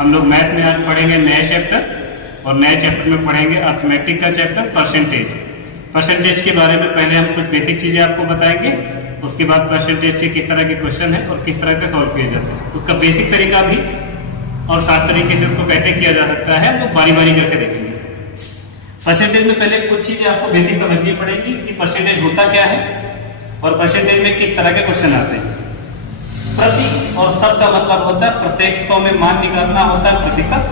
हम लोग मैथ में आज पढ़ेंगे नए चैप्टर, और नए चैप्टर में पढ़ेंगे अर्थमेटिक का चैप्टर परसेंटेज। परसेंटेज के बारे में पहले हम कुछ बेसिक चीजें आपको बताएंगे, उसके बाद परसेंटेज के किस तरह के क्वेश्चन है और किस तरह से सॉल्व किया जाता है, उसका बेसिक तरीका भी और 7 तरीके से उसको कैसे किया जा सकता है हम लोग बारी बारी करके देखेंगे। परसेंटेज में पहले कुछ चीजें आपको बेसिक समझनी पड़ेगी कि परसेंटेज होता क्या है और परसेंटेज में किस तरह के क्वेश्चन आते हैं। प्रति और शत का मतलब होता है प्रत्येक 100 में मान निकालना होता है प्रतिशत,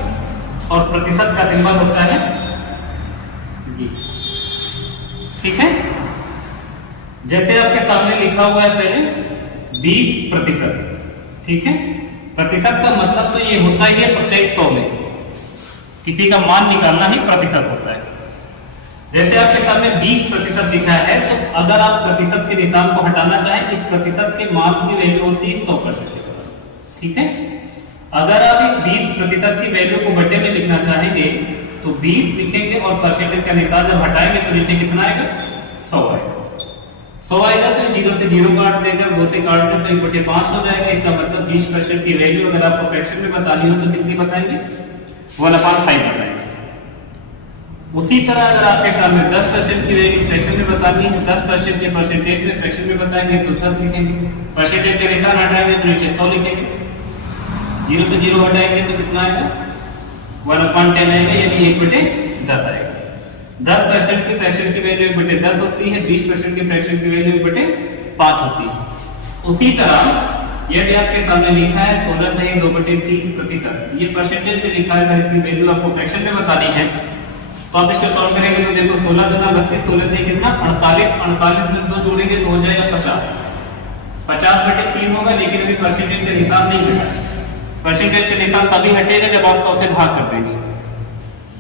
और प्रतिशत का सिंबल होता है जी। ठीक है, जैसे आपके सामने लिखा हुआ है पहले 20%। ठीक है, प्रतिशत का मतलब तो ये होता ही है प्रत्येक 100 में किसी का मान निकालना ही प्रतिशत होता है। जैसे आपके सामने 20% लिखा है, तो अगर आप प्रतिशत के निशान को हटाना चाहें, इस प्रतिशत के मान की वैल्यू होती है 100%। ठीक है, अगर आप इस 20% की वैल्यू को बटे में लिखना चाहेंगे तो 20 लिखेंगे और परसेंटेज का निशान जब हटाएंगे तो नीचे कितना आएगा, 100 आएगा। 100 आएगा तो 0 से 0 काट देकर 2 से काट दें तो 1/5 हो जाएगा। इसका मतलब 20% की वैल्यू अगर आपको फ्रैक्शन में बतानी हो तो कितनी बताएंगे, 1/5 बताएंगे। उसी तरह अगर आपके सामने 10% की वैल्यू फ्रैक्शन में बतानी है, 10% के परसेंटेज में फ्रैक्शन में बताएंगे तो 10 लिखेंगे, परसेंटेज का निशान हटाएंगे तो नीचे 100 लिखेंगे, 0 से 0 हटाएंगे तो कितना आएगा, 1/10 आएगा, यानी 1/10 आएगा। 10% की फ्रैक्शन की वैल्यू 1/10 होती है, 20% की फ्रैक्शन की वैल्यू 1/5 होती है। उसी तरह यदि आपके सामने लिखा है 16 सही 2/3%, ये परसेंटेज में लिखा है, इसकी वैल्यू आपको फ्रैक्शन में बतानी है, तो आप इसको सॉल्व करेंगे तो देखो 16 दूना 32, 16 से कितना 48, 48 में 2 जोड़ेंगे तो हो जाएगा 50, 50/3 होगा। लेकिन अभी परसेंटेज का निशान नहीं हटा, परसेंटेज का निशान तभी हटेगा जब आप 100 से भाग कर देंगे।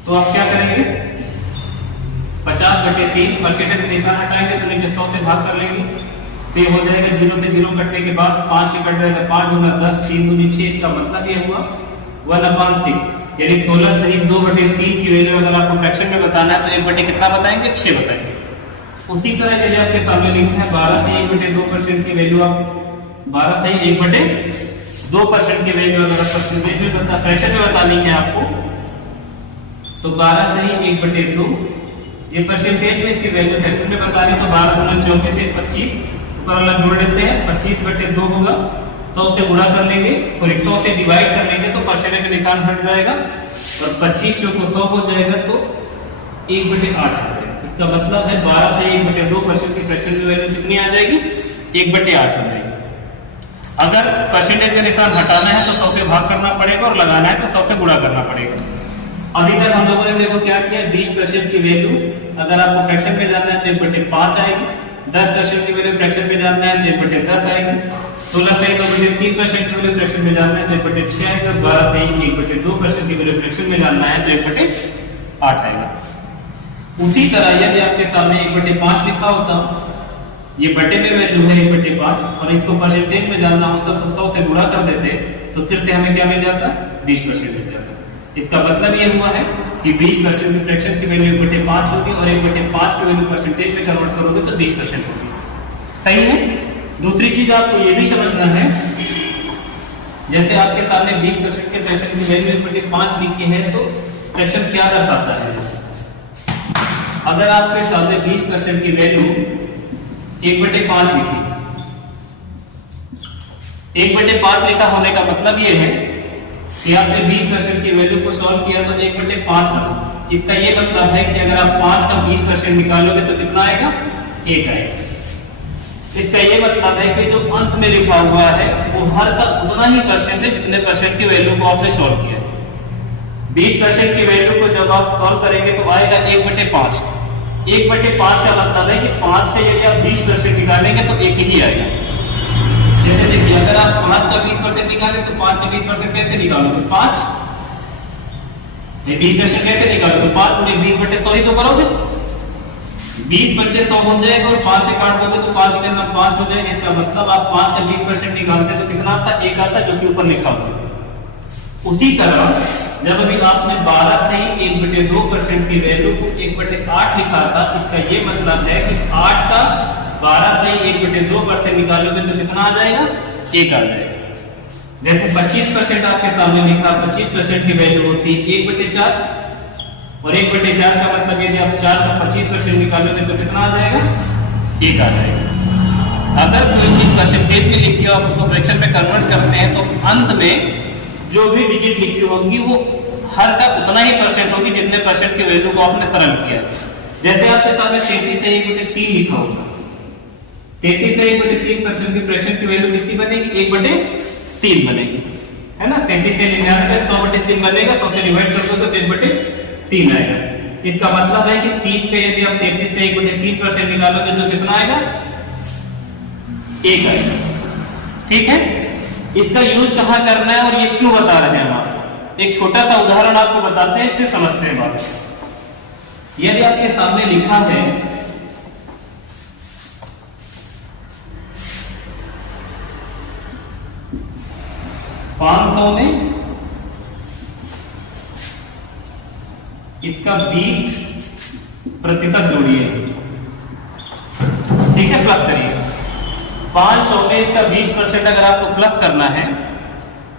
तो आप क्या करेंगे, 50/3 परसेंटेज का निशान हटाएंगे तो नीचे 100 से भाग कर लेंगे, तो ये हो जाएगा 0 से 0 कटने के बाद 5 से कट जाएगा, 5 दूना 10, 3 दूनी 6, इसका मतलब ये हुआ 1/6, यानी 16 सही 2/3 की वैल्यू अगर आपको फ्रैक्शन में बताना है तो 1 कितना बताएंगे, 6 बताएंगे। उसी तरह यदि आपके सामने लिखा है 12 से 1/2% की वैल्यू, आप 12 सही 1/2% की वैल्यू अगर परसेंटेज में बता फ्रैक्शन में बतानी है आपको, तो 12 सही 1/2, ये परसेंटेज में इसकी वैल्यू फ्रैक्शन में बता रहे तो 12 गुना 24 से 25, ऊपर वाला जोड़ लेते हैं, 25/2 होगा, 100 से गुणा कर लेंगे, सॉरी 100 से डिवाइड कर लेंगे तो परसेंटेज का निशान हट जाएगा, और 25 जो 100 हो जाएगा तो 1/8 आ जाएगा। इसका मतलब है 12 से 1/2% की फ्रैक्शन की वैल्यू कितनी आ जाएगी, 1/8 हो जाएगी। अगर परसेंटेज का निशान हटाना है तो 100 से भाग करना पड़ेगा, और लगाना है तो 100 से गुणा करना पड़ेगा। अभी तक हम लोगों ने देखो क्या किया, 20% की वैल्यू अगर आपको फ्रैक्शन में जानना है तो 1/5 आएगी, 10% की वैल्यू फ्रैक्शन में जानना है तो 1/10 आएगी, 16 से 2/3% की वैल्यू फ्रैक्शन में जानना है तो 1/6 आएगा, 12 से 1/2% की वैल्यू फ्रैक्शन में जानना है तो 1/8 आएगा। उसी तरह यदि आपके सामने 1/5 लिखा होता, ये बटे में वैल्यू है 1/5, और इसको परसेंटेज में जानना होता तो 100 से गुणा कर देते तो फिर से हमें क्या मिल जाता, 20% मिल जाता। इसका मतलब ये हुआ है कि 20% की फ्रैक्शन की वैल्यू 1/5 होगी, और 1/5 की वैल्यू परसेंटेज में कन्वर्ट करोगे तो 20% होगी। सही है। दूसरी चीज आपको ये भी समझना है, जैसे आपके सामने 20% के फ्रैक्शन की वैल्यू 1/5 लिखी है तो फ्रैक्शन क्या दर्शाता है। अगर आपके सामने 20% की वैल्यू 1/5 लिखी, 1/5 लिखा होने का मतलब ये है कि आपने 20% की वैल्यू को सॉल्व किया तो 1/5 बना। इसका ये मतलब है कि अगर आप 5 का 20% निकालोगे तो कितना आएगा, 1 आएगा। इसका ये मतलब है कि जो अंत में लिखा हुआ है वो हर का उतना ही परसेंट है जितने परसेंट की वैल्यू को आपने सॉल्व किया। 20% की वैल्यू को जब आप सॉल्व करेंगे तो आएगा 1/5। 1/5 का मतलब है कि 5 का यदि आप 20% निकालेंगे तो 1 ही आएगा। जैसे देखिए, अगर आप 5 का 20% निकालें तो 5 का 20% कैसे निकालोगे, 5 20% कैसे निकालोगे, 5 × 20/100 ही तो करोगे, 20 बच्चे 100 हो जाएगा, और 5 से काट दोगे तो 5 के अंदर 5 हो जाएगा। इसका मतलब आप 5 का 20% निकालते तो कितना आता, 1 आता, जो कि ऊपर लिखा हुआ है। उसी तरह जब अभी आपने 12 से 1/2% की वैल्यू को 1/8 लिखा था, इसका ये मतलब है कि 8 का 12 से 1/2% निकालोगे तो कितना आ जाएगा, 1 आ जाएगा। जैसे 25% आपके सामने लिखा, 25% की वैल्यू होती है 1/4, और 1/4 का मतलब यदि आप 4 का 25% निकालोगे तो कितना आ जाएगा? 1 आ जाएगा। अगर कोई चीज परसेंटेज में लिखी हो, आप उसको फ्रैक्शन में कन्वर्ट करते हैं तो अंत में जो भी डिजिट लिखी होगी वो हर का उतना ही परसेंट होगी जितने परसेंट की वैल्यू को आपने सरल किया। जैसे आपके सामने 33 से 1/3 लिखा होगा, 33 से 1/3% की फ्रैक्शन की वैल्यू कितनी बनेगी? 1/3 बनेगी, है ना। 33 से 99 100/3 बनेगा, तो फिर डिवाइड कर दो तो 1/3 आएगा। इसका मतलब है कि 3 पे यदि आप 33 से 1/3% निकालोगे तो कितना आएगा? 1 आएगा। ठीक है, इसका यूज कहां करना है और ये क्यों बता रहे हैं हम आपको? एक छोटा सा उदाहरण आपको बताते हैं, फिर समझते हैं बात। यदि आपके सामने लिखा है 500 में इसका 20% जोड़िए, ठीक है, प्लस करिए। 500 में इसका 20% अगर आपको प्लस करना है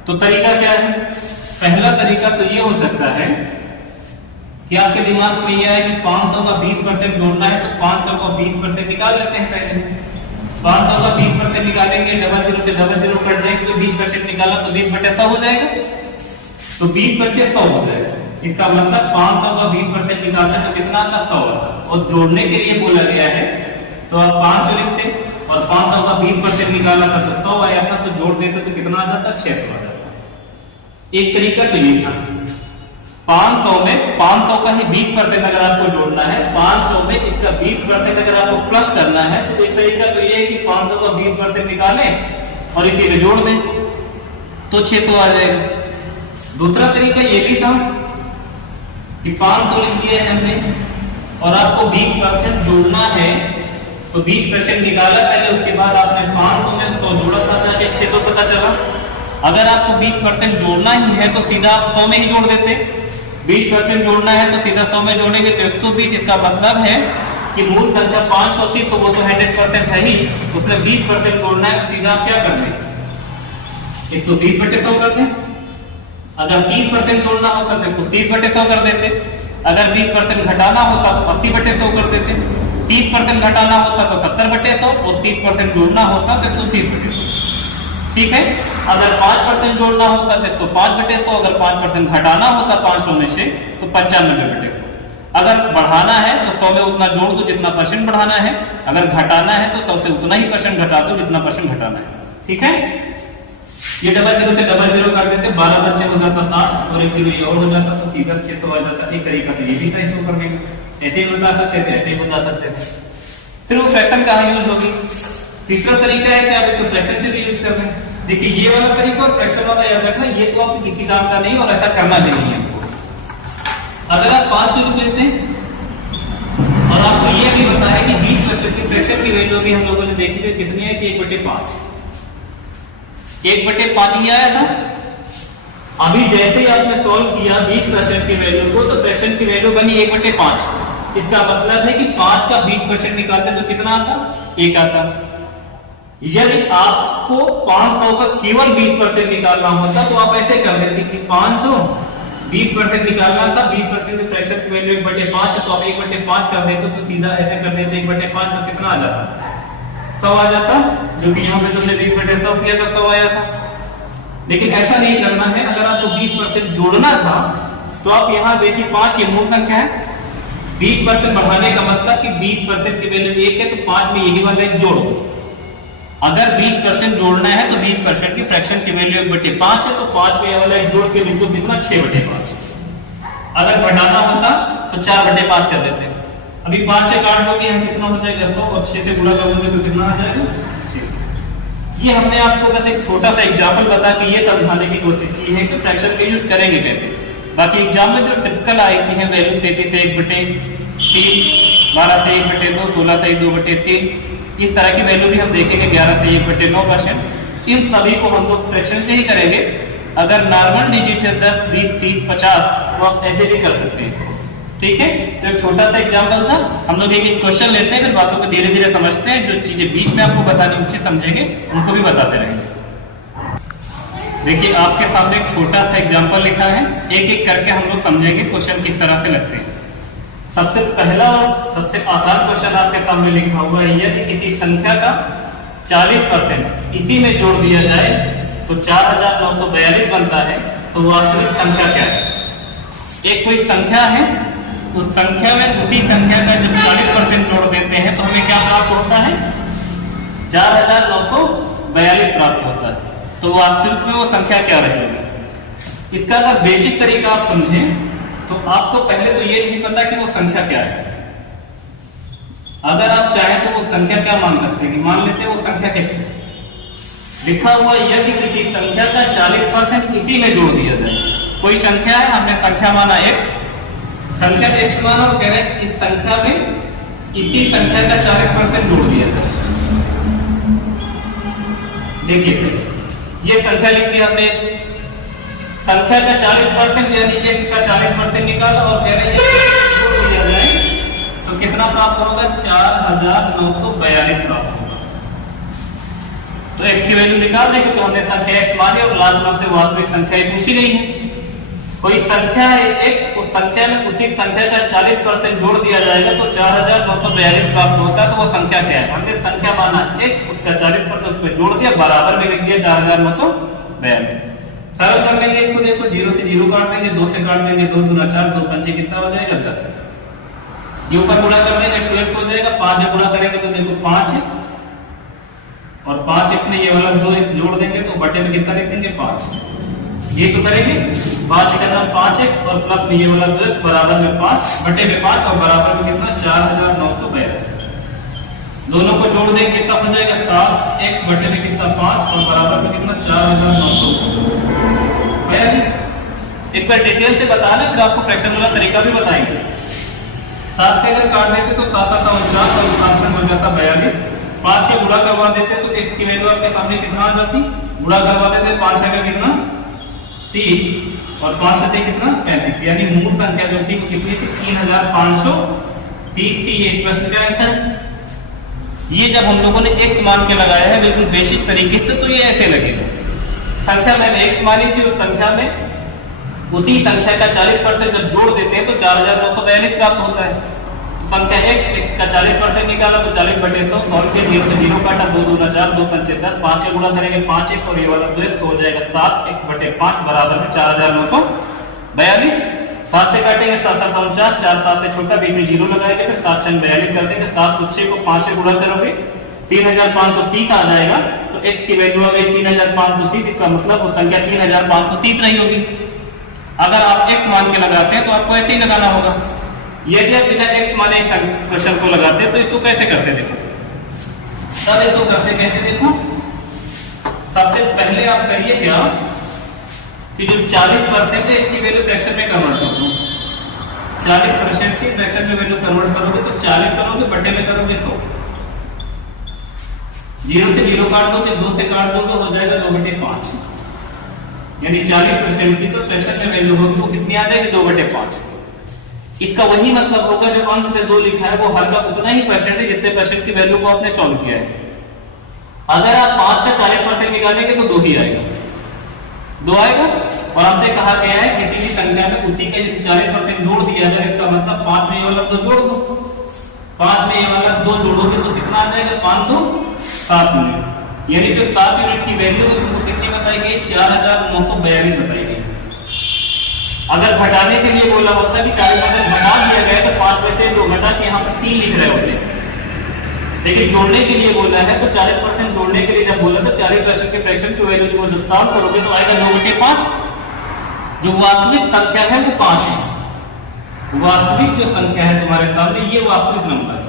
तो तरीका क्या है? पहला तरीका तो ये हो सकता है कि आपके दिमाग में यह है कि 500 का 20% जोड़ना है, तो 500 का 20% निकाल लेते हैं पहले। 500 का 20% निकालेंगे, 00 से 00 कट जाएंगे, तो 20% निकाला तो 20/100 हो जाएगा, तो 20/100 हो जाएगा। इसका मतलब 500 का 20% निकालना तो कितना आता? 100 आता। और जोड़ने के लिए बोला गया है तो आप 500 लिखते और 500 का 20% निकाला था तो 100 आया था, तो जोड़ देते तो कितना आ जाता? 600 आ जाता। एक तरीका तो ये था। 500 में 500 का ही 20% अगर आपको जोड़ना है, 500 में इसका 20% अगर आपको प्लस करना है, तो एक तरीका तो ये है कि 500 का 20% निकालें और इसी में जोड़ दें तो 600 आ जाएगा। दूसरा तरीका ये भी था कि 500 लिख दिया है हमने और आपको 20% जोड़ना है, तो 20% निकाला पहले, उसके बाद आपने 500 में 100 जोड़ा था, 600 पता चला। अगर आपको 20% जोड़ना ही है तो सीधा आप 100 में ही जोड़ देते। 20% जोड़ना है तो सीधा 100 में जोड़ेंगे तो 120। इसका मतलब है कि मूल संख्या 500 थी तो वो तो 100% है ही, उसमें 20% जोड़ना है तो सीधा आप क्या कर दें? 120/100 कर दें। अगर 30% जोड़ना होता तो 130/100 कर देते। अगर 20% घटाना होता तो 80/100 कर देते। 30% घटाना होता तो 70/100 और 30% जोड़ना होता तो 130/100। ठीक है, अगर 5% जोड़ना होता तो 105/100, अगर 5% घटाना होता 500 में से तो 95/100। अगर बढ़ाना है तो 100 में उतना जोड़ दो जितना परसेंट बढ़ाना है, अगर घटाना है तो 100 से उतना ही परसेंट घटा दो जितना परसेंट घटाना है। ठीक है, ये 00 से 00 कर देते, 12 बच्चे हो जाता 60 और 1 0 ये और हो जाता तो सीधा 600 आ जाता। एक तरीका तो ये भी सही शो करने का, ऐसे ही बता सकते थे, ऐसे ही बता सकते थे। फिर वो फ्रैक्शन कहाँ यूज होगी? तीसरा तरीका है कि आप इसको फ्रैक्शन से भी यूज कर रहे हैं। देखिए ये वाला तरीका और फ्रैक्शन वाला याद रखना, ये तो आपकी किताब का नहीं और ऐसा करना भी नहीं है। अगर आप 500 रुपए लेते हैं और आपको ये भी पता है कि 20% की फ्रैक्शन की वैल्यू भी हम लोगों ने देखी थी कितनी है कि 1/5, 1/5 ही आया था। अभी जैसे ही आपने सॉल्व किया 20% की वैल्यू को, तो फ्रैक्शन की वैल्यू बनी 1/5। इसका मतलब है कि 5 का 20% निकालते तो कितना आता? 1 आता। यदि आपको 500 का केवल 20% निकालना होता तो आप ऐसे कर देते कि 500 20% निकालना था, 20% की फ्रैक्शन की वैल्यू 1/5 है तो आप 1/5 कर देते तो सीधा ऐसे कर देते 1/5 तो कितना आ जाता? 100 आ जाता, जो कि यहाँ पे तुमने 20/100 किया था 100 आया था। लेकिन ऐसा नहीं करना है। अगर आपको 20% जोड़ना था तो आप यहाँ देखिए 5 ये मूल संख्या है, 20% बढ़ाने का मतलब कि 20% की वैल्यू 1 है तो 5 में यही वाला एक जोड़ दो। अगर 20% जोड़ना है तो 20% की फ्रैक्शन की वैल्यू 1/5 है तो 5 में वाला एक जोड़ के बिल्कुल कितना 6/5। अगर बढ़ाना होता तो 4/5 कर देते। अभी 5 से काट दोगे यहाँ कितना हो जाएगा 100 और 6 से गुणा करोगे तो कितना आ जाएगा 6। ये हमने आपको बस एक छोटा सा एग्जाम्पल बता के ये समझाने की कोशिश की है कि फ्रैक्शन का यूज करेंगे कैसे। बाकी एग्जाम में जो टिपिकल आई थी है वैल्यू 33 से 1/3, 12 से 1/2, 16 से 2/3, इस तरह की वैल्यू भी हम देखेंगे 11 से 1/9%। इन सभी को हम लोग फ्रैक्शन से ही करेंगे। अगर नॉर्मल डिजिट है 10, 20, 30, 50 तो आप ऐसे भी कर सकते हैं। ठीक है, तो एक छोटा सा एग्जाम्पल था। हम लोग एक क्वेश्चन लेते हैं, फिर बातों को धीरे धीरे समझते हैं। जो चीजें बीच में आपको बतानी उचित समझेंगे उनको भी बताते रहेंगे। देखिए आपके सामने एक छोटा सा एग्जांपल लिखा है, एक एक करके हम लोग समझेंगे क्वेश्चन किस तरह से लगते हैं। सबसे पहला और सबसे आसान क्वेश्चन आपके सामने लिखा हुआ है, यदि किसी संख्या का 40% इसी में जोड़ दिया जाए तो 4942 बनता है, तो वास्तविक संख्या क्या है। एक कोई संख्या है, उस संख्या में उसी संख्या का जब 40% जोड़ देते हैं तो हमें क्या प्राप्त होता है, 4942 प्राप्त होता है। तो वास्तविक में वो संख्या क्या रहेगी। इसका अगर बेसिक तरीका आप समझें तो आपको पहले तो ये नहीं पता कि वो संख्या क्या है। अगर आप चाहें तो वो संख्या क्या मान सकते हैं, कि मान लेते हैं वो संख्या कैसे लिखा हुआ, यदि किसी संख्या का 40% इसी में जोड़ दिया जाए। कोई संख्या है, हमने संख्या माना x, संख्या x माना और कह रहे हैं इस संख्या में इसी संख्या का 40% जोड़ दिया जाए। देखिए ये संख्या लिख दी हमने, संख्या का 40% यानी x का 40% निकाला और कह रहे हैं जोड़ दिया जाए तो कितना प्राप्त होगा, 4942 प्राप्त होगा। तो x की वैल्यू निकाल देंगे तो हमने संख्या x मानी और लास्ट में से वास्तविक संख्या पूछी गई है। कोई संख्या है x, उस संख्या में उसी संख्या का 40% जोड़ दिया जाएगा तो 4942 प्राप्त होता है। तो वो संख्या क्या है, हमने संख्या माना x, उसका 40% उसमें जोड़ दिया, बराबर में लिख दिया 4942। सरल कर लेंगे इसको, देखो 0 से 0 काट देंगे, 2 से काट देंगे, 2 दूना 4, 2 पंचे कितना हो जाएगा, 10। ये ऊपर गुणा कर देंगे 12 हो जाएगा, 5 से गुणा करेंगे तो देखो 5 और 5 x में ये वाला 2x जोड़ देंगे तो बटे में कितना लिख देंगे, 5। ये तो करेंगे 5 का नाम 5x और प्लस में ये वाला 2x बराबर में 5 बटे में 5 और बराबर में कितना, 4942। दोनों को जोड़ देंगे कितना हो जाएगा, 7x बटे में कितना 5 और बराबर में कितना 4942। एक बार डिटेल से बता लें, फिर आपको फ्रैक्शन वाला तरीका भी बताएंगे। 7 से अगर काट देते तो 7 7 49 और 7 हो जाता 42। 5 के गुणा करवा देते तो x की वैल्यू आपके सामने कितना आ जाती, गुणा करवा देते 5 का कितना 3 और 5 से कितना 35, यानी मूल संख्या जो थी वो कितनी थी, 3530 थी। ये प्रश्न का आंसर। ये जब हम लोगों ने x मान के लगाया है बिल्कुल बेसिक तरीके से, तो ये ऐसे लगेगा। संख्या मैंने x मानी थी, उस संख्या में उसी संख्या का 40% जब जोड़ देते हैं तो 4942 प्राप्त होता है। तो संख्या x का 40% निकाला तो 40 बटे 100 और फिर 0 से 0 काटा, 2 दूना 4, 2 पंचे 10, 5 से गुणा करेंगे 5x और ये वाला 2x तो हो जाएगा 7x बटे 5 बराबर में 4942। 7 से काटेंगे 7 7 49, 4 7 से छोटा, बीच में 0 लगाएंगे, फिर 7 6 42 कर देंगे। 7 को 6 को 5 से गुणा करोगे 3530 आ जाएगा। तो x की वैल्यू आ गई 3530, इसका मतलब वो संख्या 3530 नहीं होगी। अगर आप x मान के लगाते हैं तो आपको ऐसे ही लगाना होगा। यदि आप बिना x माने इस क्वेश्चन को लगाते हैं तो इसको कैसे करते, देखो तब इसको करते कैसे, देखो सबसे पहले आप करिए क्या कि जो 40% है इसकी वैल्यू फ्रैक्शन में कन्वर्ट कर दो। 40% की फ्रैक्शन में वैल्यू कन्वर्ट करोगे तो 40 करोगे बटे में करोगे तो 0 से 0 काट दोगे, 2 से काट दोगे हो जाएगा 2 बटे 5, यानी 40% की तो फ्रैक्शन में वैल्यू होगी वो कितनी आ जाएगी, 2 बटे 5। इसका वही मतलब होगा जो अंश में 2 लिखा है वो हर का उतना ही परसेंट है जितने परसेंट की वैल्यू को आपने सॉल्व किया है। अगर आप 5 का 40% निकालेंगे तो 2 ही आएगा, 2 आएगा। और हमसे कहा गया है किसी भी संख्या में उसी का यदि 40% जोड़ दिया जाए, इसका मतलब 5 में ये वाला 2 जोड़ दो, 5 में ये वाला 2 जोड़ोगे तो कितना आ जाएगा, 5 2 7 यूनिट, यानी जो 7 यूनिट की वैल्यू है वो कितनी बताई गई, 4942 बताई गई। अगर घटाने के लिए बोला होता कि 40% घटा दिया गया तो 5 में से 2 घटा के यहाँ पर 3 लिख रहे होते, लेकिन जोड़ने के लिए बोला है तो 40% जोड़ने के लिए जब बोला तो 40% के फ्रैक्शन की वैल्यू को जब सॉल्व करोगे तो आएगा 2 बटे 5। जो वास्तविक संख्या है वो 5 है। वास्तविक जो संख्या है तुम्हारे सामने ये वास्तविक नंबर है,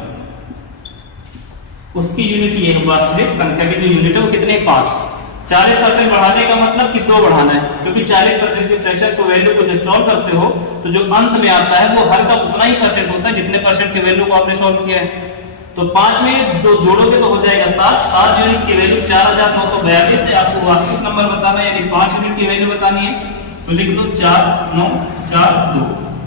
उसकी यूनिट ये है, वास्तविक संख्या की जो यूनिट है वो कितने, 5। 40% बढ़ाने का मतलब कि 2 बढ़ाना है, क्योंकि 40% की फ्रैक्शन को वैल्यू को जब सॉल्व करते हो तो जो अंत में आता है वो हर का उतना ही परसेंट होता है जितने परसेंट की वैल्यू को आपने सॉल्व किया है। तो 5 में 2 जोड़ोगे तो हो जाएगा 7 यूनिट की वैल्यू 4942 है। आपको वास्तविक नंबर बताना है, यानी 5 यूनिट की वैल्यू बतानी है, तो लिख लो 4 9 4 2,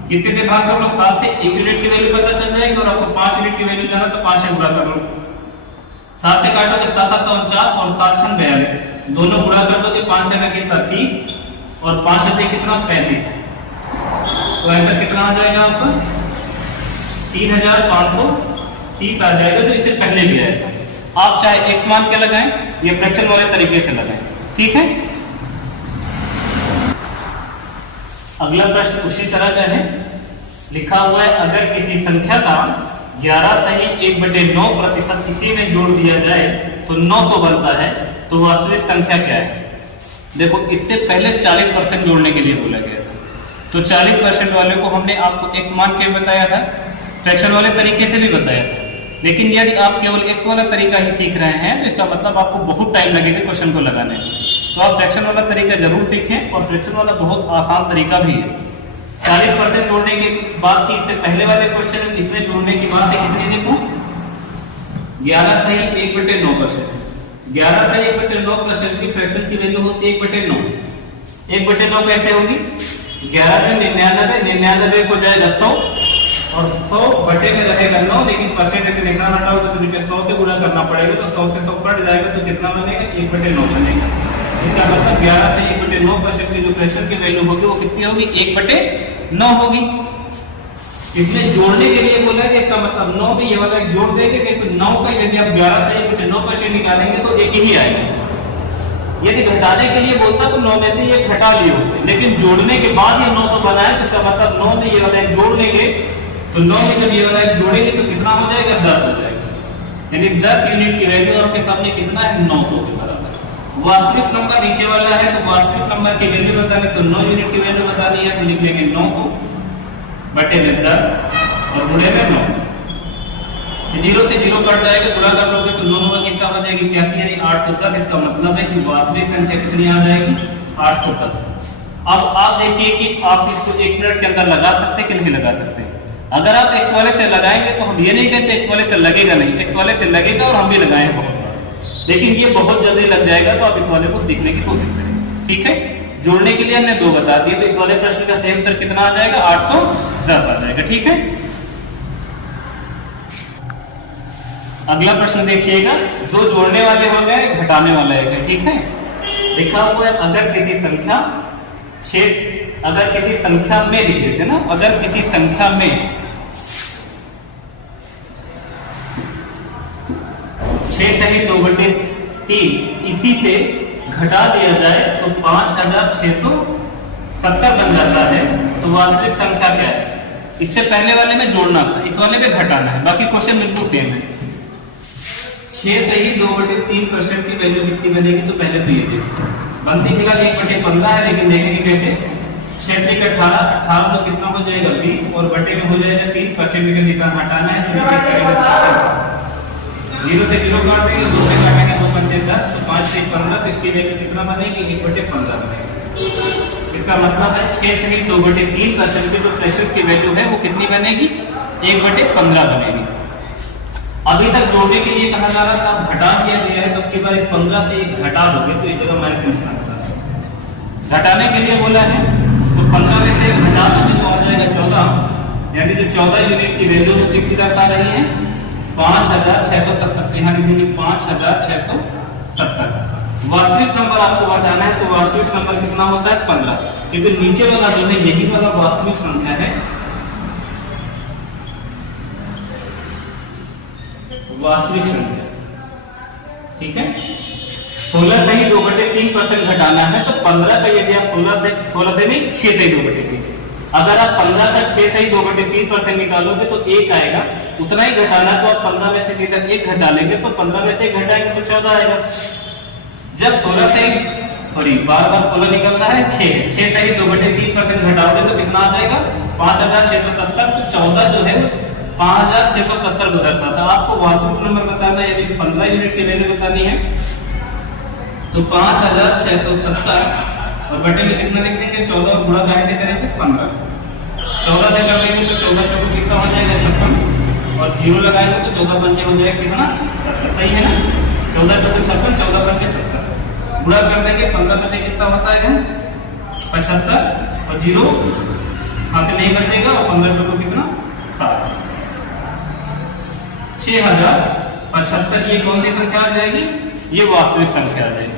कितने से भाग कर लो 7 से, 1 यूनिट की वैल्यू पता चल जाएगी। और आपको 5 यूनिट की वैल्यू जाना तो 5 से गुणा कर लो, 7 से काटोगे 7 7 49 और 7 6 42, दोनों गुणा कर दो कि 5 से कितना 30 और 5 से कितना 35, तो आंसर कितना आ जाएगा आपका 3530 आ जाएगा, जो इससे पहले भी आएगा। आप चाहे एक मान के लगाएं या फ्रैक्शन वाले तरीके से लगाएं, ठीक है। अगला प्रश्न उसी तरह का है, लिखा हुआ है अगर किसी संख्या का 11/1/9% इसी में जोड़ दिया जाए तो 900 बनता है, तो वास्तविक संख्या क्या है। देखो इससे पहले 40% जोड़ने के लिए बोला गया था, तो 40% वाले को हमने आपको x मान के बताया था, फ्रैक्शन वाले तरीके से भी बताया था। लेकिन यदि आप केवल x वाला तरीका ही सीख रहे हैं तो इसका मतलब आपको बहुत टाइम लगेगा क्वेश्चन को लगाने में, तो आप फ्रैक्शन वाला तरीका जरूर सीखें, और फ्रैक्शन वाला बहुत आसान तरीका भी है। 40% जोड़ने की बात थी इससे पहले वाले क्वेश्चन में, इसमें जोड़ने की बात है कितनी, देखो 11/1/9%, 11/1/9% की फ्रैक्शन की वैल्यू होती है 1/9। 1/9 कैसे होगी, 11 में 99 को जाएगा 100 और 100 बटे में रहेगा 9, लेकिन परसेंटेज निकालना हटाओ तो 100 से गुणा करना पड़ेगा, तो 100 से 100 कट जाएगा तो कितना बनेगा 1/9 बनेगा। इसका मतलब 11/1/9% की जो फ्रैक्शन की वैल्यू होगी वो कितनी होगी 1/9 होगी। इसमें जोड़ने के लिए बोला कि इसका मतलब 9 भी ये वाला जोड़ देंगे, क्योंकि 9 का यदि आप 11/1/9% निकालेंगे तो एक ही आएगा। यदि घटाने के लिए बोलता तो 9 में से ये घटा लिए होते, लेकिन जोड़ने के बाद ये 9 तो बनाए, तो इसका मतलब 9 में ये वाला जोड़ लेंगे, तो 9 में जब ये वाला जोड़ेंगे तो कितना हो जाएगा 10 हो जाएगा, यानी 10 यूनिट की वैल्यू आपके सामने कितना है 900 के बराबर। वास्तविक नंबर नीचे वाला है, तो वास्तविक नंबर की वैल्यू बतानी, तो 9 यूनिट की वैल्यू बतानी है, तो लिख लेंगे 900 बटे में 10 और गुणे में 9। 0 से 0 कट जाएगा, गुणा कर लोगे तो 9 में कितना हो जाएगी 81, यानी 810। इसका मतलब है कि वास्तविक संख्या कितनी आ जाएगी 810। अब आप देखिए कि आप इसको 1 मिनट के अंदर लगा सकते कि नहीं लगा सकते। अगर आप x वाले से लगाएंगे तो हम ये नहीं कहते x वाले से लगेगा नहीं, x वाले से लगेगा और हम भी लगाए बहुत बार, लेकिन ये बहुत जल्दी लग जाएगा, तो आप इस वाले को सीखने की कोशिश करें, ठीक है। जोड़ने के लिए हमने 2 बता दिए, तो इस वाले प्रश्न का सही उत्तर कितना आ जाएगा 810 आ जाएगा, ठीक है। अगला प्रश्न देखिएगा, 2 जोड़ने वाले हो गए, घटाने वाला है, ठीक है। लिखा हुआ है अगर किसी संख्या में लिख देते ना, अगर किसी संख्या में 6/2/3 इसी से घटा दिया जाए तो 5670 बन जाता है, तो वास्तविक संख्या क्या है। इससे पहले वाले में जोड़ना था, इस वाले में घटाना है, बाकी क्वेश्चन बिल्कुल सेम है। 6/2/3% की वैल्यू कितनी बनेगी, तो पहले तो ये देखो बनती फिलहाल 1/15 है, लेकिन देखेंगे कैसे 6 से 18 तो कितना हो जाएगा 20 और बटे में हो जाएगा 3%, का निशान हटाना है, तो 0 से 0 काट देंगे, 2 से काटेंगे 2 पंचे 10, तो 5 से 15, तो इसकी वैल्यू कितना बनेगी 1/15 बनेगी। इसका मतलब है 6/2/3% की जो फ्रैक्शन की वैल्यू है वो कितनी बनेगी 1/15 बनेगी। अभी तक जोड़ने के लिए कहा जा रहा था, घटा दिया गया है, तो अब की बार इस 15 से 1 घटा दोगे तो इस जगह माइनस घटाने के लिए बोला है, तो 15 में से 1 घटा दोगे तो आ जाएगा 14, यानी जो 14 यूनिट की वैल्यू कितनी दर्शा रही है 5670, यहाँ लिखेंगे 5670। वास्तविक नंबर आपको बताना है, तो वास्तविक नंबर कितना होता है 15, क्योंकि नीचे वाला जो है यही वाला वास्तविक संख्या है, वास्तविक संख्या, ठीक है। 16 से ही 2/3% घटाना है, तो 15 का यदि आप 16 से नहीं 6 से ही 2/3, अगर आप 15 का 6 से ही 2/3% निकालोगे तो 1 आएगा, उतना ही घटाना, तो आप 15 में से 1 घटा लेंगे, तो 15 में से 1 घटाएंगे तो 14 आएगा। जब 16 से बार 16 निकलता है 6 से ही 2/3% घटाओगे तो कितना आ जाएगा 5670, तो 14 जो है 5670 गुजरता था। आपको वास्तविक नंबर बताना है, यदि 15 यूनिट की वैल्यू बतानी है तो 5670 और बटे में कितना लिख देंगे 14 और गुणा काहे करेंगे 15, 14 से कर लेंगे तो 14 चौको कितना हो जाएगा 56 और 0 लगाएंगे तो 14 पंचे हो जाएगा कितना 70, सही है ना। 14 चौको 56, 14 पंचे 70, गुणा कर देंगे 15 में से कितना होता है 75 और 0 हाथ से नहीं बचेगा और 15 चौको कितना 7, 6075। ये कौन सी संख्या आ जाएगी, ये वास्तविक संख्या आ जाएगी।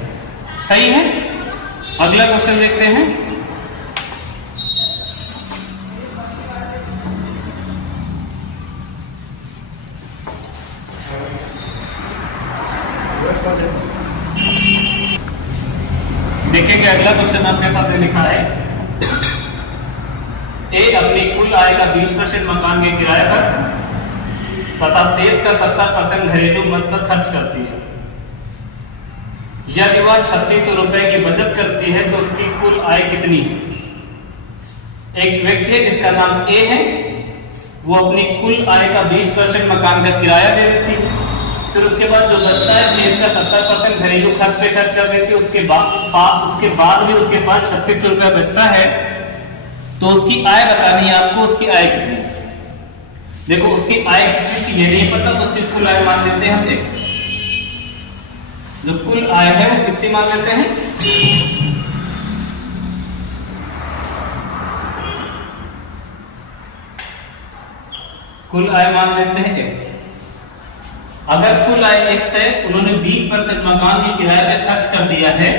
सही है। अगला क्वेश्चन देखते हैं। देखेंगे अगला क्वेश्चन आपके पास लिखा है, ए अपनी कुल आय का 20% मकान के किराए पर तथा शेष का 70% घरेलू मद पर खर्च करती है। यदि वह 3600 रुपए की बचत करती है तो उसकी कुल आय कितनी है? एक व्यक्ति है जिसका नाम ए है, वो अपनी कुल आय का 20% मकान का किराया दे देती है, फिर उसके बाद जो बचता है शेष का 70% घरेलू खर्च पे खर्च कर देती है। उसके बाद भी उसके पास 3600 रुपया बचता है, तो उसकी आय बतानी है आपको। उसकी आय कितनी? देखो उसकी आय कितनी ये नहीं पता तो उसकी कुल आय मान लेते हैं हम। देखो जो कुल आय है वो कितनी मान लेते हैं? कुल आय मान लेते हैं 1। अगर कुल आय 1 है, उन्होंने 20% मकान के किराए पे खर्च कर दिया है,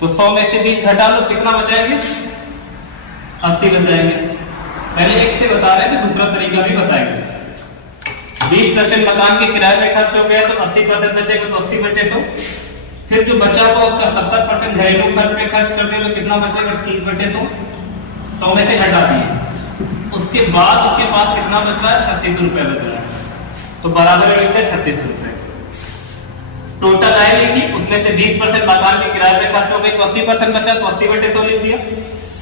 तो 100 में से 20 घटा लो, कितना बचाएंगे? 80 बचाएंगे। पहले 1 से बता रहे हैं, दूसरा तरीका भी बताएंगे। 20% मकान के किराए पे खर्च हो गया तो 80% बचेगा, तो 80 बटे 100। फिर जो बचा हुआ उसका 70% घरेलू खर्च पे खर्च कर दिया तो कितना बचेगा? 30 बटे 100। 100 में से घटा दिए, उसके बाद उसके पास कितना बच रहा है? 3600 रुपए बच रहा है, तो बराबर लिखते हैं 3600 रुपए। टोटल आय लिखी, उसमें से 20% मकान के किराए पे खर्च हो गई तो 80% बचा, तो 80 बटे 100 लिख दिया।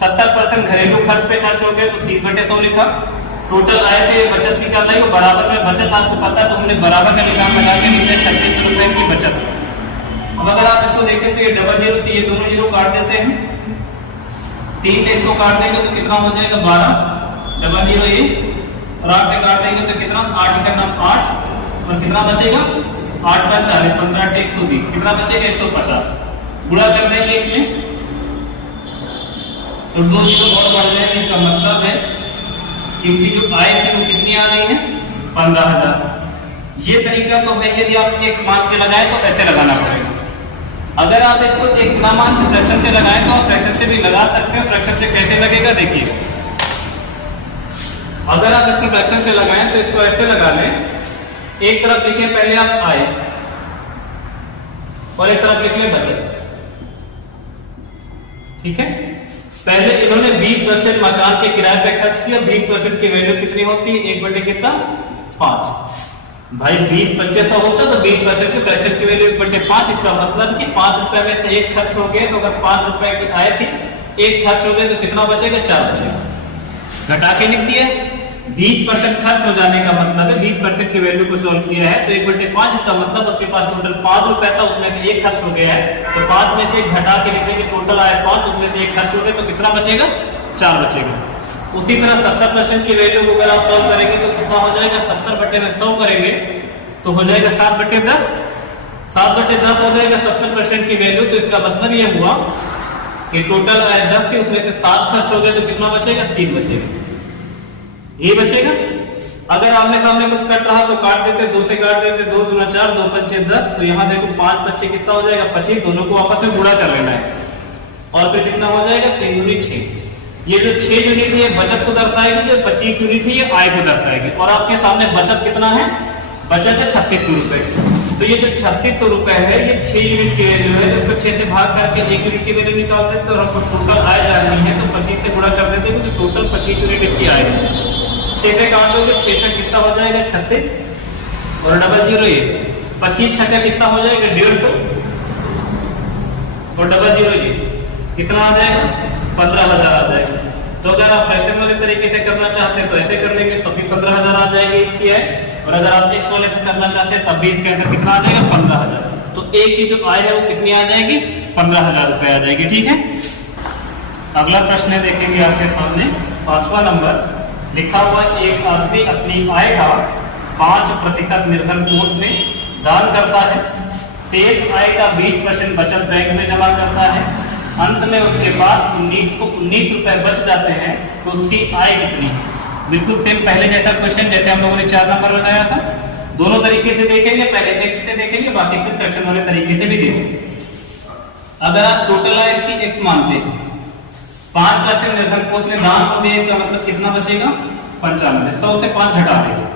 70% घरेलू खर्च पे खर्च हो गए तो 30 बटे 100 लिखा। टोटल आय से बचत निकालना है, वो बराबर में बचत आपको पता है तो हमने बराबर का निकाल लगा के लिखते हैं 3600 रुपए की बचत। अब अगर आप इसको देखें तो ये डबल जीरो, ये दोनों जीरो काट देते हैं, 3 से इसको काट देंगे तो कितना हो जाएगा? 12, डबल जीरो ये, और 8 पे काट देंगे तो कितना? 8 का नाम 8, और कितना बचेगा? 8 का 40, 15 × 120, कितना बचेगा? 150। गुणा कर देंगे इसमें तो 2 जीरो और बढ़ जाएंगे। इसका मतलब है कि उनकी जो आय थी वो कितनी आ गई है? 15000। ये तरीका तो है, यदि आप एक मान के लगाए तो ऐसे लगाना पड़ेगा। अगर आप इसको एक ना मान के फ्रैक्शन से लगाएं तो आप फ्रैक्शन से भी लगा सकते हो। फ्रैक्शन से कैसे लगेगा देखिए, अगर आप इसको फ्रैक्शन से लगाएं तो इसको ऐसे लगा लें, एक तरफ लिखें पहले आप आय और एक तरफ लिखें बचत। ठीक है, पहले इन्होंने 20% मकान के किराए पे खर्च किया। 20% की वैल्यू कितनी होती है? 1 बटे कितना? 5। भाई 20 25 होता तो 20% की फ्रैक्शन की वैल्यू 1 बटे 5। इसका मतलब कि 5 रुपए में से 1 खर्च हो गया, तो अगर 5 रुपए की आय थी, 1 खर्च हो गया तो कितना बचेगा? 4 बचेगा। घटा के लिख दिया। 20% खर्च हो जाने का मतलब है 20% की वैल्यू को सॉल्व किया है तो 1 बटे 5, इसका मतलब उसके पास टोटल 5 रुपए था, उसमें से 1 खर्च हो गया है, तो 5 में से 1 घटा के लिखने की टोटल आया 5, उसमें से 1 खर्च हो गया तो कितना बचेगा? 4 बचेगा। उसी तरह 70% की वैल्यू को अगर आप सॉल्व करेंगे तो कितना हो जाएगा? 70 बटे में 100 करेंगे तो हो जाएगा 7 बटे 10। 7 बटे 10 हो जाएगा 70% की वैल्यू। तो इसका मतलब ये हुआ कि टोटल आय 10 थी, उसमें से 7 खर्च हो गया तो कितना बचेगा? 3 बचेगा। ये बचेगा। अगर आमने सामने कुछ कट रहा तो काट देते, 2 से काट देते, 2 दूना 4, 2 पंचे 10। तो यहाँ देखो 5 बच्चे कितना हो जाएगा? 25। दोनों को आपस में गुणा कर लेना है और फिर कितना हो जाएगा? 3 दूनी 6। ये जो 6 यूनिट है बचत को दर्शाएगी, जो 25 यूनिट है ये आय को दर्शाएगी। और आपके सामने बचत कितना है? बचत है 3600 रुपए। तो ये जो 3600 रुपए है ये 6 यूनिट की वैल्यू है, इसको 6 से भाग करके 1 यूनिट की वैल्यू निकाल सकते हैं। और हमको टोटल आय जाननी है तो 25 से गुणा कर देते हैं, तो टोटल 25 यूनिट की आय है। 6 से काट दोगे, 6 छक कितना हो जाएगा? 36, और डबल जीरो ये 25 छक्का कितना हो जाएगा? 150, और डबल जीरो ये कितना आ जाएगा? 15000 आ जाएगा। तो अगर आप फ्रैक्शन वाले तरीके से करना चाहते हैं तो ऐसे कर लेंगे तो भी 15000 आ जाएगी इसकी आय, और अगर आप एक्स वाले से करना चाहते हैं तब भी इसके अंदर कितना आ जाएगा? 15000। तो एक की जो आय है वो कितनी आ जाएगी? 15000 रुपए आ जाएगी। ठीक है, अगला प्रश्न देखेंगे आपके सामने 5वां नंबर। लिखा हुआ एक आदमी अपनी आय का 5% निर्धन कोष में दान करता है, शेष आय का 20% बचत बैंक में जमा करता है, अंत में उसके पास 19 रुपए बच जाते हैं, तो उसकी आय कितनी है? बिल्कुल सेम पहले जैसा क्वेश्चन जैसे हम लोगों ने 4 नंबर लगाया था। दोनों तरीके से देखेंगे, पहले टेक्स्ट से देखेंगे, बाकी फिर फ्रैक्शन वाले तरीके से भी देखेंगे। अगर आप टोटल आय इसकी x मानते हैं, 5% निर्धन कोष में दान हो गया, इसका मतलब कितना बचेगा 95, तो उसे 5 घटा देंगे।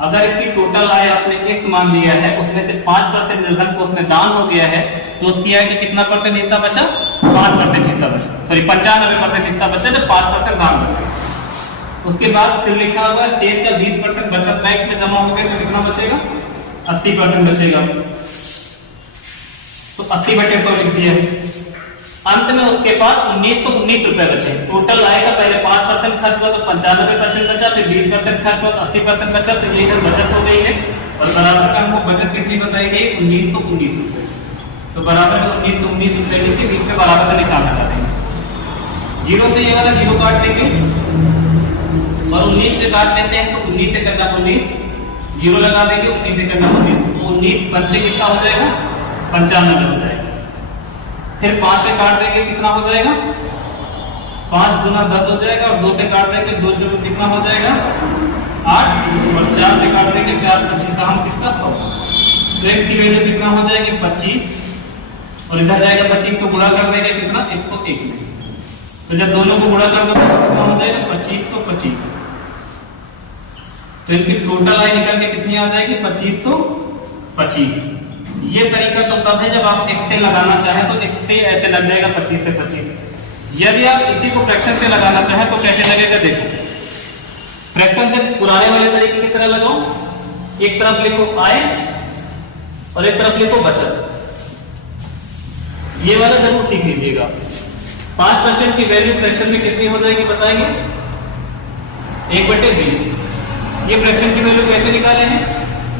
अगर इसकी टोटल आय आपने x मान लिया है, उसमें से 5% निर्धन कोष में दान हो गया है, तो उसकी आय का कितना परसेंट हिस्सा बचा, 5% हिस्सा बचा, सॉरी 95% हिस्सा बचा, जब 5% दान बचा। उसके बाद फिर लिखा हुआ है शेष का 20% बचत बैंक में जमा हो गया, तो कितना बचेगा 80% बचेगा, तो 80/100 लिख दिया। अंत में उसके पास 1919 रुपए बचे। टोटल आय का पहले 5% खर्च हुआ तो 95% बचा, फिर 20% खर्च हुआ तो 80% बचा, तो ये इधर बचत हो गई है। और बराबर का हमको बचत कितनी बताई गई, 1919 रुपए। तो बराबर में 1919 रुपए लिख के बीच में बराबर का निकाल लगा देंगे। जीरो से ये वाला जीरो काट लेंगे और 19 से काट लेते हैं, तो 19 से करना 19, जीरो लगा देंगे, 19 से करना 19, तो 19 पंचे कितना हो जाएगा 95 हो जाएगा। फिर 5 से काट देंगे, कितना हो जाएगा 5 दूना 10 हो जाएगा, और 2 से काट देंगे, 2 चौके कितना हो जाएगा 8, और 4 से काट देंगे, 4 25 का हम किसका 100। तो x की वैल्यू कितना हो जाएगी 25, और इधर जाएगा 25 को गुणा कर देंगे कितना 101 में। तो जब दोनों को गुणा कर दो कितना हो जाएगा 25 तो 25, तो इनकी टोटल आय निकल के कितनी आ जाएगी 25 तो 25। ये तरीका तो तब है जब आप x से लगाना चाहें, तो x से ऐसे लग जाएगा 25 से 25। यदि आप इसी को फ्रैक्शन से लगाना चाहें तो कैसे लगेगा, देखो फ्रैक्शन से पुराने वाले तरीके की तरह लगाओ, एक तरफ लिखो आय और एक तरफ लिखो बचत। ये वाला जरूर सीख लीजिएगा। 5% की वैल्यू फ्रैक्शन में कितनी हो जाएगी बताएंगे, 1/20। ये फ्रैक्शन की वैल्यू कैसे निकाले हैं,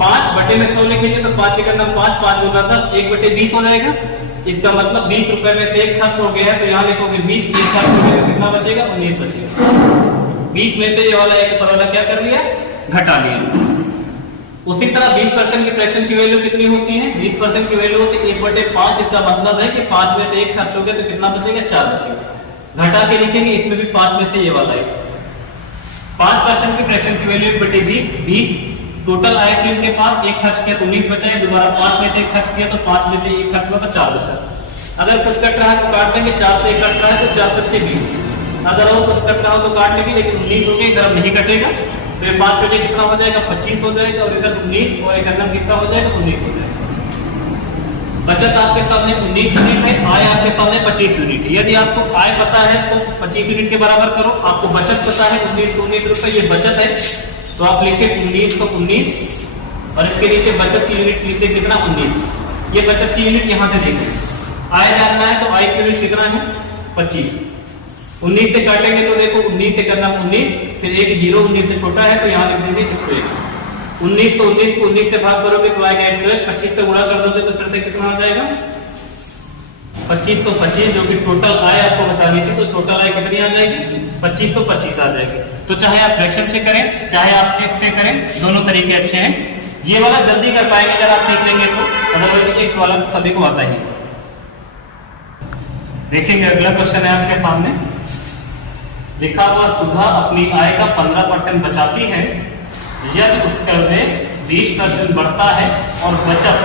5/100 लिखेंगे तो 5 का 5, 5 गुना 10, 1/20 हो जाएगा। इसका मतलब 20 रुपए में से 1 खर्च हो गया है, तो यहाँ लिखोगे 20 खर्च हो गया, तो कितना बचेगा 19 बचेगा। 20 में से ये वाला एक ऊपर वाला क्या कर लिया, घटा लिया। उसी तरह 20% की फ्रैक्शन की वैल्यू कितनी होती है, 20% की वैल्यू होती है 1/5। इसका मतलब है कि 5 में से 1 खर्च हो गया, तो कितना बचेगा 4 बचेगा। घटा के लिखेंगे, इसमें भी 5 में से ये वाला है। 5% की फ्रैक्शन की वैल्यू 1/20, टोटल आय थी उनके पास, 1 खर्च किया तो 19 बचा है, दोबारा 5 में से 1 खर्च किया तो 5 में से 1 खर्च हुआ तो 4 बचा। अगर कुछ कट रहा है तो काट देंगे, 4 से 1 कट रहा है तो 4 से 20। अगर और कुछ कट रहा हो तो काट लेंगे, लेकिन 19 हो गया, इधर नहीं कटेगा, तो ये 5 बजे कितना हो जाएगा 25 हो जाएगा, और इधर 19 और एक अंदर कितना हो जाएगा 19 हो जाएगा। बचत आपके सामने 19 यूनिट है, आय आपके सामने 25 यूनिट है। यदि आपको आय पता है तो 25 यूनिट के बराबर करो, आपको बचत पता है 19 रुपए ये बचत है, तो आप लिखे 19 तो 19, और इसके नीचे बचत की यूनिट लिखे कितना 19। ये बचत की यूनिट यहाँ से देखें, आय जानना है तो आय की यूनिट कितना है 25। 19 से काटेंगे तो देखो 19 से करना 19, फिर एक 0 19 से छोटा है तो यहाँ लिख देंगे 101। 19 तो 19 को 19 से भाग करोगे तो आएगा 101, 25 से गुणा कर दोगे तो फिर से कितना आ जाएगा 25 तो 25, जो कि टोटल आय आपको बतानी थी, तो टोटल आय कितनी आ जाएगी 25 तो 25 आ जाएगी। तो चाहे आप फ्रैक्शन से करें चाहे आप एक्स से करें, दोनों तरीके अच्छे हैं। ये वाला जल्दी कर पाएंगे अगर आप सीख लेंगे तो, अदरवाइज एक वाला सभी को आता ही। देखेंगे अगला क्वेश्चन है आपके सामने, लिखा हुआ सुधा अपनी आय का 15% बचाती है, यदि उसका व्यय 20% बढ़ता है और बचत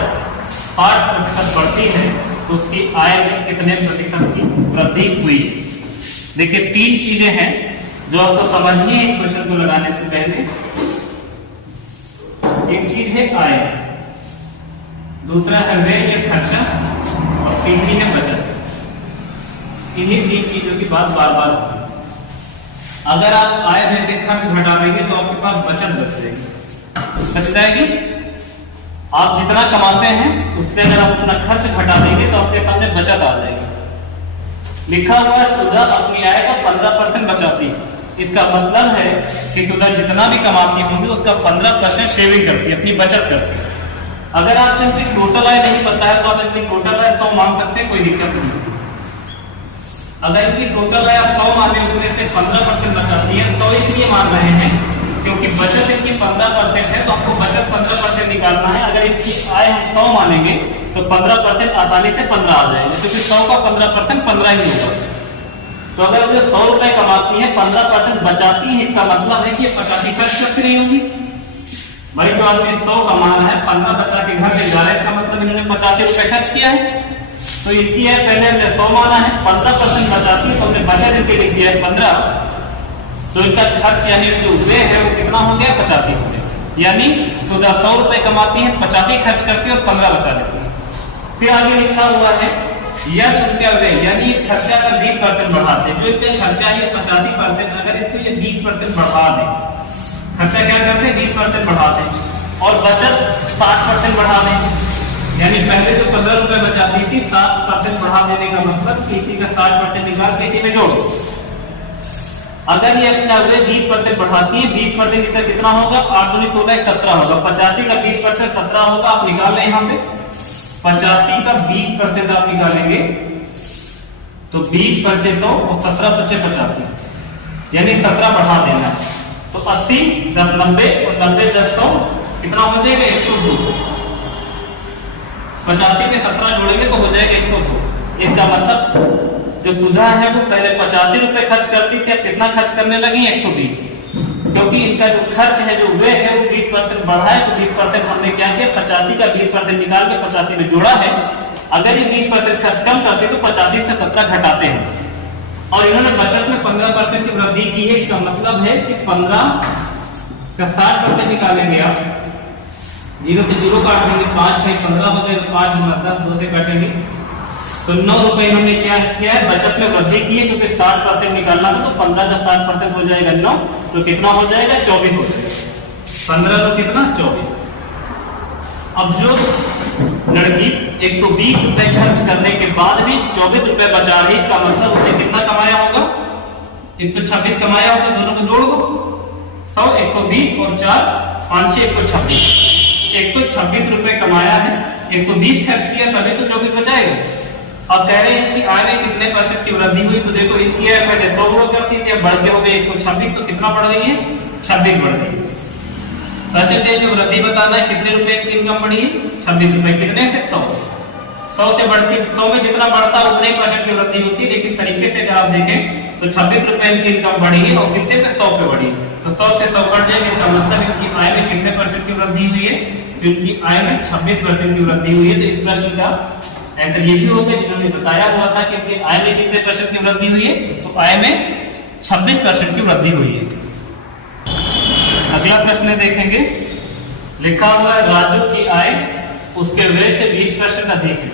60% बढ़ती है, तो उसकी आय में कितने प्रतिशत की वृद्धि हुई। देखिए 3 चीजें हैं जो आपको समझनी है इस क्वेश्चन को लगाने से पहले। एक चीज है आय, दूसरा है व्यय या खर्चा, और तीसरी है बचत। इन्हीं 3 चीजों की बात बार बार होगी। अगर आप आय में से खर्च घटा देंगे तो आपके पास बचत बच जाएगी, बच जाएगी। आप जितना कमाते हैं उससे अगर आप अपना खर्च घटा देंगे तो आपके सामने बचत आ जाएगी। लिखा हुआ है सुधा अपनी आय का 15% बचाती है, इसका मतलब है कि सुधा जितना भी कमाती होंगी उसका 15% सेविंग करती है, अपनी बचत करती है। अगर आपसे अपनी टोटल आय नहीं पता है तो आप अपनी टोटल आय 100 मांग सकते हैं, कोई दिक्कत नहीं। अगर इनकी टोटल आय आप 100 माने, उसमें से 15% बचाती है, तो इसलिए मान रहे हैं क्योंकि बचत इनकी 15% है, तो आपको बचत 15% निकालना है। अगर इसकी आय हम 100 मानेंगे तो 15% आसानी से 15 आ जाएंगे, क्योंकि 100 का 15% 15 ही होगा। तो अगर जो 100 रुपए कमाती है 15% बचाती है, इसका मतलब है कि 85 खर्च करती नहीं होगी। भाई जो आदमी 100 कमा रहा है 15 बचा के घर ले जा रहा है, इसका मतलब इन्होंने 85 रुपए खर्च किया है। तो इनकी है पहले हमने 100 माना है, 15% बचाती है तो हमने बचत इनके लिख दिया है 15। तो इनका खर्च यानी जो व्यय है वो कितना हो गया 85 हो गया। यानी सुधा 100 रुपए कमाती है, 85 खर्च करती है और 15 बचा लेती है। फिर आगे लिखा हुआ है यदि उनका व्यय यानी खर्चा का 20% बढ़ाते, जो इनका खर्चा है 85%, अगर इसको ये 20% बढ़ा दें, खर्चा क्या करते हैं 20% बढ़ा दें और बचत 60% बढ़ा दें, यानी पहले तो 15 रुपए बचाती थी, 60% बढ़ा देने का मतलब किसी का 60% निकाल के इसी में जोड़ो। अगर ये अपना व्यय 20% बढ़ाती है, 20% इसका कितना होगा 8 दूनी 16 17 होगा, 85 का 20% 17 होगा। आप निकाल लें यहाँ पे 85 का 20% आप निकालेंगे तो 20 बचे तो 17 बचे 85, यानी 17 बढ़ा देना। तो 80 10 90 और 90 10 तो कितना हो जाएगा 102। 85 में 17 जोड़ेंगे तो हो जाएगा 102। इसका मतलब जो सुधा है वो पहले 85 रुपए खर्च करती थी, अब कितना खर्च करने लगी 120, क्योंकि इनका जो खर्च है जो व्यय है वो 20% बढ़ा है। तो 20% हमने क्या किया 85 का 20% निकाल के 85 में जोड़ा है। अगर ये 20% खर्च कम करते तो 85 से 17 घटाते हैं और इन्होंने बचत में 15% की वृद्धि की है। इसका मतलब है कि 15 का 60% निकालेंगे आप, 0 से 0 काट देंगे, 5 में 15 हो जाएगा, 5 गुना 10 2 से काटेंगे तो 9 रुपए इन्होंने क्या किया है बचत में वृद्धि की है, क्योंकि 60% निकालना था। तो 15 का 60% हो जाएगा 9, तो कितना हो जाएगा 24 हो जाएगा। 15 तो कितना 24। अब जो लड़की 120 रुपए खर्च करने के बाद भी 24 रुपए बचा रही, का मतलब उसने कितना कमाया होगा 126 कमाया होगा। दोनों को जोड़ दो 100 120 और 4 5 126, 126 रुपए कमाया है, 120 खर्च किया तभी तो 24 बचाएगा। अब कह रहे हैं कि आय में कितने % की वृद्धि हुई, तो देखो इनकी आय पहले 100 हुआ करती थी, अब बढ़ के हो गई 126, तो कितना बढ़ गई है 26 बढ़ गई। परसेंटेज में वृद्धि बताना है कितने रुपए की इनकम बढ़ी है 26 रुपए, कितने थे 100 से बढ़ के 100 में जितना बढ़ता है उतने % की वृद्धि होती है। लेकिन तरीके से अगर आप देखें तो 26 रुपए की इनकम बढ़ी है और कितने पे 100 पे बढ़ी, तो 100 से 100 बढ़ जाएगी। इसका मतलब इनकी आय में कितने % की वृद्धि हुई है, तो इनकी आय में 26% की वृद्धि हुई है। तो इस प्रश्न का आंसर ये भी होगा जिन्होंने बताया हुआ था कि इनकी आय में कितने % की वृद्धि हुई है, तो आय में 26% की वृद्धि हुई है। अगला प्रश्न देखेंगे, लिखा हुआ है राजू की आय उसके व्यय से 20% अधिक है।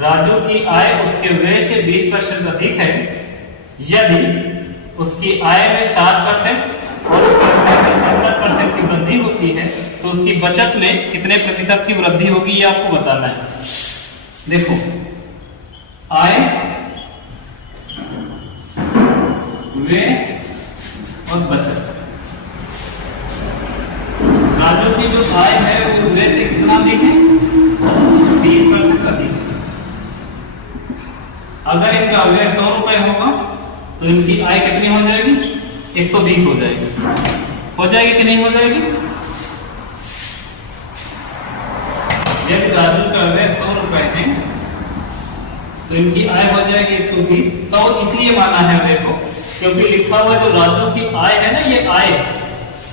राजू की आय उसके व्यय से 20% अधिक है। यदि उसकी आय में 60% और उसके व्यय में 70% की वृद्धि होती है तो उसकी बचत में कितने % की वृद्धि होगी, ये आपको बताना है। देखो आय, व्यय और बचत। राजू की जो आय है वो व्यय से कितना अधिक है 20% अधिक है। अगर इनका व्यय 100 रुपए होगा तो इनकी आय कितनी हो जाएगी 120 हो जाएगी। हो जाएगी कि नहीं हो जाएगी? यदि राजू का व्यय 100 रुपए है तो इनकी आय हो जाएगी 120। तो इसलिए माना है व्यय को, क्योंकि लिखा हुआ जो राजू की आय है ना, ये आय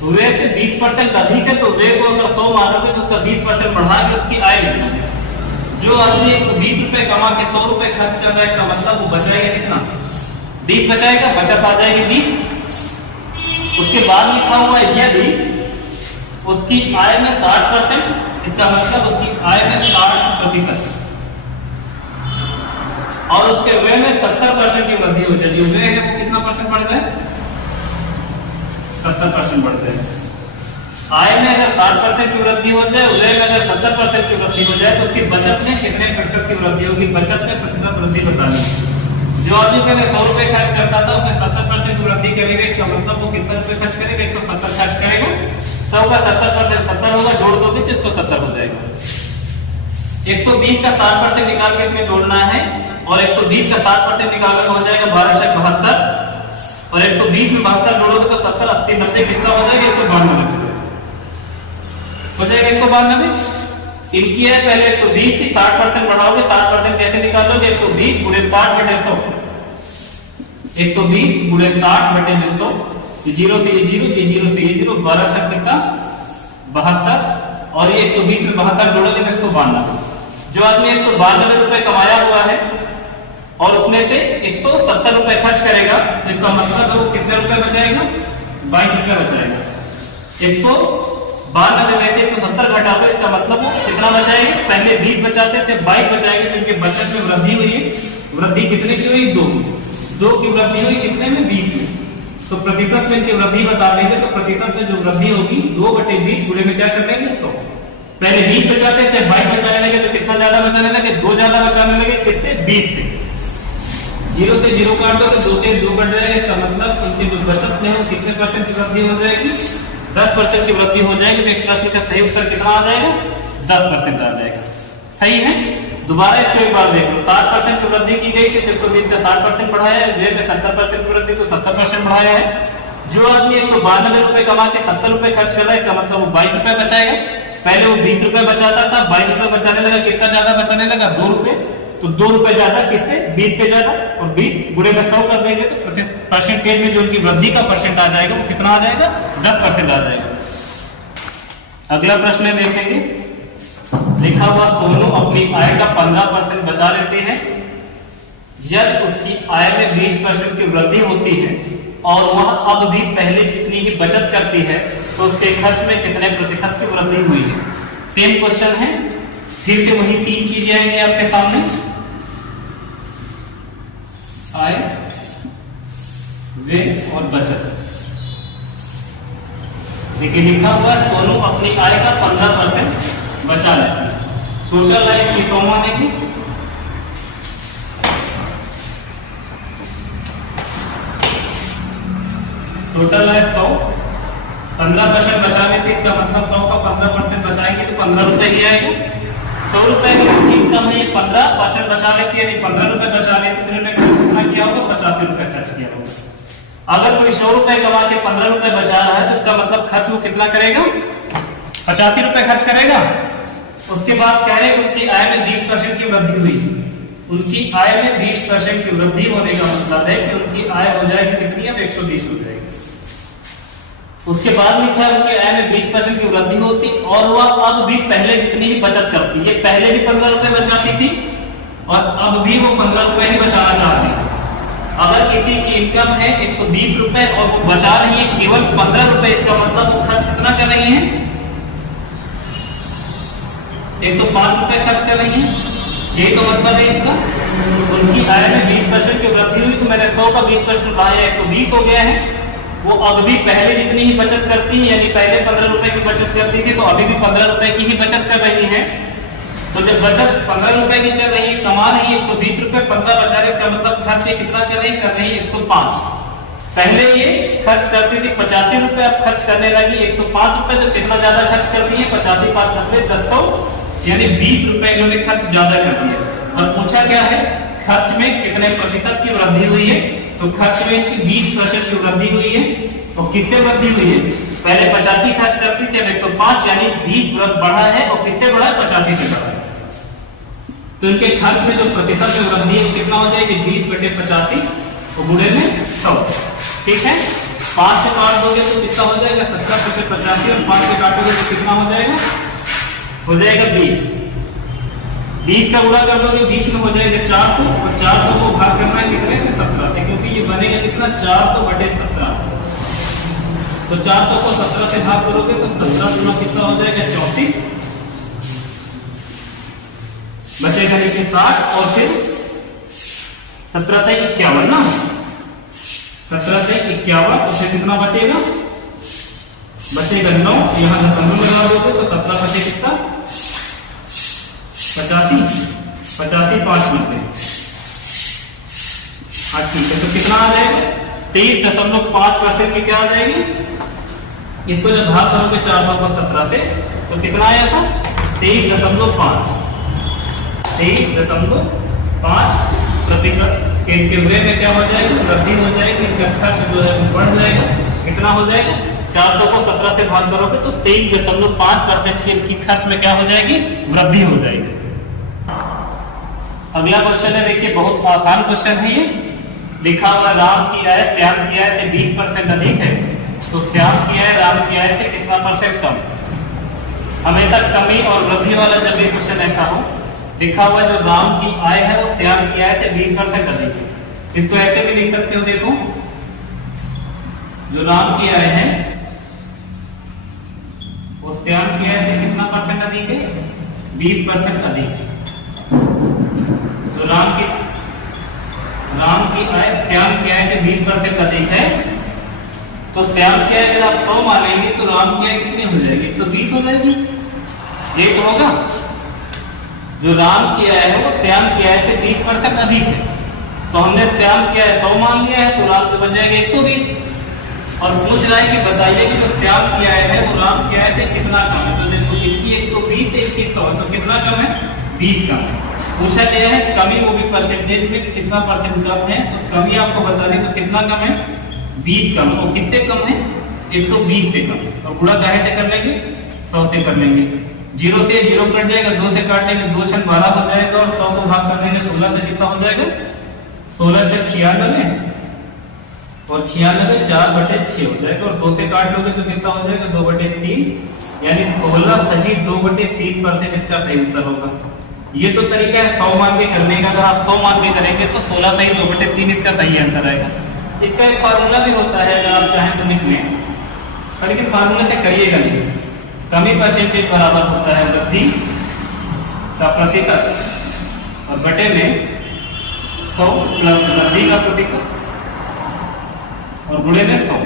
व्यय से 20% अधिक है। तो व्यय को अगर 100 मानोगे तो उसका 20% बढ़ा के उसकी आय लिखना है। जो आदमी 120 रुपए कमा के 100 रुपए खर्च कर रहा है, का मतलब वो बचाएगा कितना 20 बचाएगा, बचत आ जाएगी 20। उसके बाद लिखा हुआ है यदि उसकी आय में 60%, इसका मतलब उसकी आय में 60% और उसके व्यय में 70% की वृद्धि हो जाए। जो व्यय है वो कितना % बढ़ जाए 70% बढ़ जाए। आय में अगर 60% की वृद्धि हो जाए, व्यय में अगर 70% की वृद्धि हो जाए तो उसकी बचत में कितने % की वृद्धि होगी, बचत में प्रतिशत वृद्धि बतानी है। जो आदमी पहले 100 रुपए खर्च करता था उसमें 70% की वृद्धि करेगा, इसका मतलब वो कितना रुपए खर्च करेगा 170 खर्च करेगा। 100 का 70% 70 होगा, जोड़ दोगे तो 170 हो जाएगा। 120 का 60% निकाल के इसमें जोड़ना है और 120 का 60% निकालना हो जाएगा 1272 और 120 में 72 जोड़ोगे तो 70 80 90 कितना हो जाएगा 192 हो जाएगा 192। इनकी है पहले 120 थी, 60% बढ़ाओगे, 60% कैसे निकालोगे 120 गुणे 60 बटे 100, 120 गुणे 60 बटे 100, ये 0 से ये 0, ये 0 से ये 0, 12 72 और ये 120 में 72 जोड़ोगे तो 192। जो आदमी 192 रुपए कमाया हुआ है और उसमें से 170 रुपए खर्च करेगा, तो इसका मतलब है वो कितने रुपए बचाएगा? 22 रुपए बचाएगा। 192 में से 170 घटाओ, इसका मतलब वो कितना बचाएगा? पहले 20 बचाते थे, 22 बचाएंगे, क्योंकि बचत में वृद्धि हुई है। वृद्धि कितने की हुई? 2 की वृद्धि हुई कितने में? 20 में। तो प्रतिशत में इनकी वृद्धि बता देंगे, तो प्रतिशत में जो वृद्धि होगी 2/20 गुणे में क्या कर लेंगे? तो पहले 20 बचाते थे, 22 बचाने लगे, तो कितना ज्यादा बचाने लगे? 2 ज्यादा बचाने लगे, कितने? 20 से। 0 से 0 काट दो तो 2 से 2 कट जाएगा, इसका मतलब उनकी जो बचत में वो कितने % की वृद्धि हो जाएगी? 10% की वृद्धि हो जाएगी। तो इस प्रश्न का सही उत्तर कितना आ जाएगा? 10% आ जाएगा। सही है। दोबारा इसको एक बार देख लो, 60% की वृद्धि की गई थी, तो इसका 60% बढ़ाया है, जेब में 70% की वृद्धि, तो 70% बढ़ाया है। जो आदमी 192 रुपए कमा के 70 रुपए खर्च कर रहा है, इसका मतलब वो 22 रुपए बचाएगा। पहले वो 20 रुपए बचाता था, 22 रुपए बचाने लगा, कितना ज्यादा बचाने लगा? 2 रुपए। तो 2 रुपए ज्यादा, किससे? 20 पे ज्यादा, और 20 गुणे में 100 कर देंगे, तो परसेंटेज में जो उनकी वृद्धि का परसेंट आ जाएगा वो कितना आ जाएगा? 10% आ जाएगा। अगला प्रश्न देखेंगे, लिखा हुआ सोनू अपनी आय का 15% बचा लेते हैं। यदि उसकी आय में 20% की वृद्धि होती है और वह अब भी पहले जितनी ही बचत करती है, तो उसके खर्च में कितने प्रतिशत की वृद्धि हुई है? सेम क्वेश्चन है, फिर से वही 3 चीजें आएंगे आपके सामने, आय, व्यय और बचत। देखिए लिखा हुआ सोनू अपनी आय का 15% बचा लेती है। टोटल आय की कमाने की टोटल आय 100, 15% बचा लेती है, इसका मतलब 100 का 15% बचाएंगे तो 15 रुपए ही आएगा। 100 रुपए की इनकम है, ये 15% बचा लेती है, 15 रुपए बचा लेती है, तो कितना किया होगा? 85 रुपए खर्च किया होगा। अगर कोई 100 रुपए कमा के 15 रुपए बचा रहा है, तो इसका मतलब खर्च वो कितना करेगा? 85 रुपए खर्च करेगा। उसके बाद कह रहे हैं उनकी आय में 20% की वृद्धि हुई। उनकी आय में 20% की वृद्धि होने का मतलब है कि उनकी आय हो जाएगी कितनी? अब 120 हो जाएगी। उसके बाद लिखा है उनकी आय में 20% की वृद्धि होती और वह अब भी पहले जितनी ही बचत करती। ये पहले भी 15 रुपए बचाती थी और अब भी वो 15 रुपए ही बचाना चाहती है। अगर किसी की इनकम है 120 रुपए और वो बचा रही है केवल 15 रुपए, इसका मतलब वो खर्च कितना कर रही है? 105 रुपए खर्च कर रही है। यही तो मतलब है इसका। उनकी आय में 20% की वृद्धि हुई, तो मैंने 100 का 20% बढ़ाया, 120 हो गया है। वो अब भी पहले जितनी ही बचत करती है, यानी पहले 15 रुपए की बचत करती थी, तो अभी भी 15 रुपए की ही बचत कर रही है। तो जब बचत 15 रुपए की कर रही है, कमा रही है 120 रुपए, 15 बचा रही है, का मतलब खर्च ये कितना कर रही है? कर रही है 105। पहले ये खर्च करती थी 85 रुपए, अब खर्च करने लगी 105 रुपए, तो कितना ज्यादा खर्च करती है? 85 5 90 100, यानी 20 रुपए इन्होंने खर्च ज्यादा कर दिया। और पूछा क्या है? खर्च में कितने प्रतिशत की वृद्धि हुई है? तो खर्च में 20% की वृद्धि हुई है। और कितने वृद्धि हुई है? पहले 85 खर्च करती थी, अब 105, यानी 20 बढ़ा है। और कितने बढ़ा है? 85 से बढ़ा है। तो इनके खर्च में जो प्रतिशत में वृद्धि है कितना हो जाएगी? 20/85 और गुणे में 100। ठीक है, 5 से काट दोगे तो कितना हो जाएगा? 70/85 और 5 से काटोगे तो कितना हो जाएगा? हो जाएगा 20। 20 का गुणा कर दोगे 20 में हो जाएगा 4 को, और 4 को भाग करना है कितने से? 17 से, क्योंकि ये बनेगा कितना? 4/17। तो 4 को 17 से भाग करोगे तो 17 गुना कितना हो जाएगा? 34। बचेगा नीचे 60 और फिर 17 से 51 ना, 17 से 51, तो फिर कितना बचेगा? बचेगा 9। यहाँ दशमलव लगा दोगे तो 17 बचे कितना? 85, 85 5 90। हाँ ठीक है, तो कितना आ जाएगा? 23.5% की क्या आ जाएगी? इसको जब भाग करोगे 4/17 से तो कितना आया था? 23.5 प्रतिशत के वे में क्या हो जाएगी? वृद्धि हो जाएगी। इनका खर्च जो है बढ़ जाएगा। कितना हो जाएगा? 400 को 17 से भाग करोगे तो 23.5% की इनकी खर्च में क्या हो जाएगी? वृद्धि हो जाएगी। अगला क्वेश्चन है, देखिए बहुत आसान क्वेश्चन है ये। लिखा हुआ राम की आय श्याम की आय से 20% अधिक है, तो श्याम की आय राम की आय से कितना % कम? हमेशा कमी और वृद्धि वाला जब भी क्वेश्चन ऐसा हो लिखा हुआ जो राम की आय है वो श्याम की आय से 20% अधिक है। इसको ऐसे भी लिख सकते हो, देखो जो राम की आय है वो श्याम की आय से कितना परसेंट अधिक है? 20% अधिक है। तो राम की आय श्याम की आय से 20% अधिक है। तो श्याम की आय अगर आप 100 मानेंगे तो राम की आय कितनी हो जाएगी? 120 हो जाएगी। ये तो होगा। जो राम की आय है वो श्याम की आय से 20% अधिक है। तो हमने श्याम की आय 100 मान लिया है, तो राम तो बन जाएगा 120। और पूछ रहा है कि बताइए कि जो श्याम की आय है वो राम की आय से कितना कम है। तो देखो इनकी 120 से 21 है, तो कितना कम है? 20 कम। पूछा गया है कमी, वो भी परसेंटेज में कितना परसेंट कम है। तो कमी आपको बता दें तो कितना कम है? 20 कम। और किससे कम है? 120 से कम। और गुणा काहे से कर लेंगे? 100 से कर लेंगे। 0 से 0 कट जाएगा, 2 से काट लेंगे, 2 से 12 हो जाएगा और 100 को भाग कर देंगे 16 से कितना हो जाएगा? 16 से 96 और 96 4/6 हो जाएगा। और 2 से काट लोगे तो कितना हो जाएगा? 2/3, यानी 16 सही 2/3% इसका सही उत्तर होगा। ये तो तरीका है 100 मान के करने का। अगर आप 100 मान के करेंगे तो 16 सही 2/3 इसका सही आंसर आएगा। इसका एक फार्मूला भी होता है, अगर आप चाहें तो लिख लें, लेकिन फार्मूले से करिएगा नहीं। कमी परसेंटेज बराबर होता है वृद्धि का प्रतिशत और बटे में 100 प्लस वृद्धि का प्रतिशत और गुणे में 100।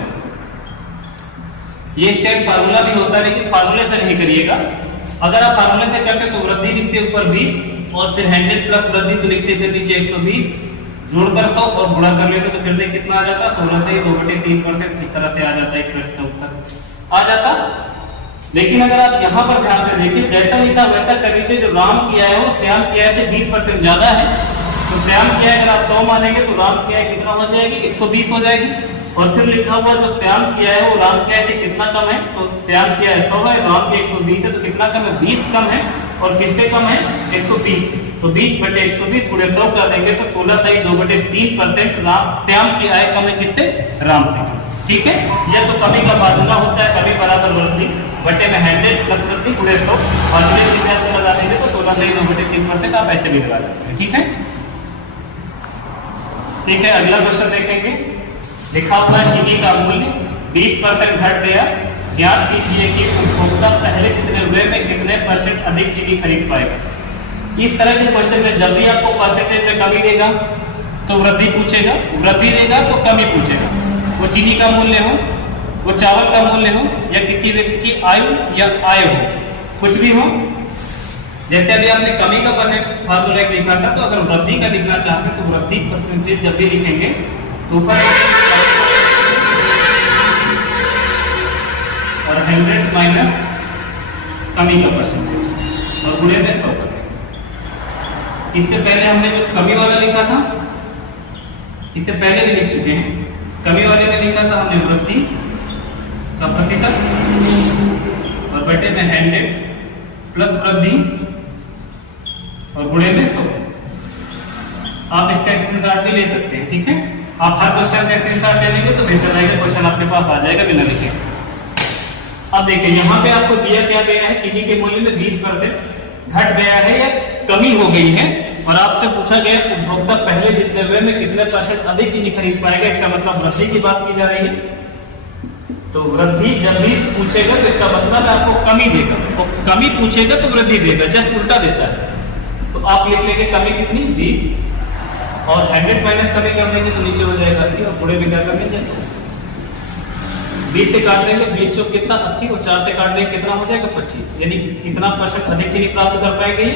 ये इसका एक फार्मूला भी होता है, लेकिन फार्मूले से नहीं करिएगा। अगर आप फार्मूले से करते तो वृद्धि लिखते ऊपर 20 और फिर 100 प्लस वृद्धि तो लिखते थे नीचे 120, जोड़कर 100 और गुणा कर लेते तो फिर से कितना आ जाता? 16 से 2/3% इस तरह से आ जाता है, एक प्रश्न का उत्तर आ जाता। लेकिन अगर आप यहाँ पर ध्यान से देखिए, जैसा लिखा वैसा कर लीजिए। जो राम की आय है वो श्याम की आय से 20% ज्यादा है। तो श्याम की आय अगर आप 100 मानेंगे तो राम की आय कितना हो जाएगी? 120 हो जाएगी। और फिर लिखा हुआ जो श्याम की आय है वो राम की आय से कितना कम है? तो श्याम की आय 100 है, राम की 120 है, तो कितना कम है? 20 कम है। और किससे कम है? 120। तो 20/120 पूरे 100 कर देंगे तो 16 सही 2/3% श्याम की आय कम है। किससे? राम से। ठीक है, यह तो कमी का फार्मूला होता है, कमी बराबर वृद्धि बटे में 100 प्लस वृद्धि पूरे 100 और लगा देंगे तो 16 सही 2/3% आप ऐसे भी लगा सकते हैं। ठीक है, ठीक है। अगला क्वेश्चन देखेंगे। लिखा हुआ चीनी का मूल्य 20% घट गया, ज्ञात कीजिए कि उपभोक्ता पहले कितने रुपए में कितने परसेंट अधिक चीनी खरीद पाएगा। इस तरह के क्वेश्चन में जब भी आपको परसेंटेज में कमी देगा तो वृद्धि पूछेगा, वृद्धि देगा तो कमी पूछेगा। वो चीनी का मूल्य हो, वो चावल का मूल्य हो, या किसी व्यक्ति की आयु या आय हो, कुछ भी हो। जैसे अभी आपने कमी का परसेंट फार्मूला लिखा था, तो अगर वृद्धि का लिखना चाहते तो वृद्धि परसेंटेज जब भी लिखेंगे तो ऊपर और 100 माइनस कमी का परसेंटेज और गुणे में 100 करेंगे। इससे पहले हमने जो कमी वाला लिखा था, इससे पहले भी लिख चुके हैं। कमी वाले में लिखा था हमने वृद्धि का प्रतिशत और बटे में 100 प्लस वृद्धि और गुणे में 100। आप इसका स्क्रीनशॉट भी ले सकते हैं। ठीक है, आप हर क्वेश्चन का स्क्रीनशॉट ले लेंगे तो बेहतर रहेगा, क्वेश्चन आपके पास आ जाएगा बिना लिखे। अब देखिए यहाँ पे आपको दिया क्या गया है, चीनी के मूल्य में 20% घट गया है या कमी हो गई है, और आपसे पूछा गया उपभोक्ता पहले जितने रुपए में कितने परसेंट अधिक चीनी खरीद पाएगा। इसका मतलब वृद्धि की बात की जा रही है। तो वृद्धि जब भी पूछेगा तो इसका मतलब आपको कमी देगा, तो कमी पूछेगा तो वृद्धि देगा, जस्ट उल्टा देता है। तो आप लिख लेंगे कमी कितनी? 20 और 100 माइनस कमी कर देंगे तो नीचे हो जाएगा 80 और पूरे में क्या कर देंगे? 20 से काट देंगे 20 से कितना 80 और 4 से काट देंगे कितना हो जाएगा? 25। यानी कितना परसेंट अधिक चीनी प्राप्त कर पाएंगे?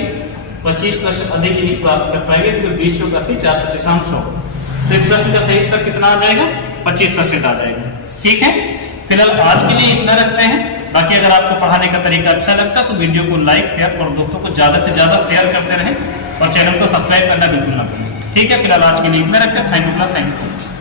25% अधिक चीनी प्राप्त कर पाएंगे, क्योंकि 20 से 80 4 25 100। तो इस प्रश्न का सही उत्तर कितना आ जाएगा? 25% आ जाएगा। ठीक है, फिलहाल आज के लिए इतना रखते हैं। बाकी अगर आपको पढ़ाने का तरीका अच्छा लगता तो वीडियो को लाइक शेयर और दोस्तों को ज्यादा से ज्यादा शेयर करते रहें और चैनल को सब्सक्राइब करना बिल्कुल ना भूलें। ठीक है, फिलहाल आज के लिए इतना रखते हैं। Thank you.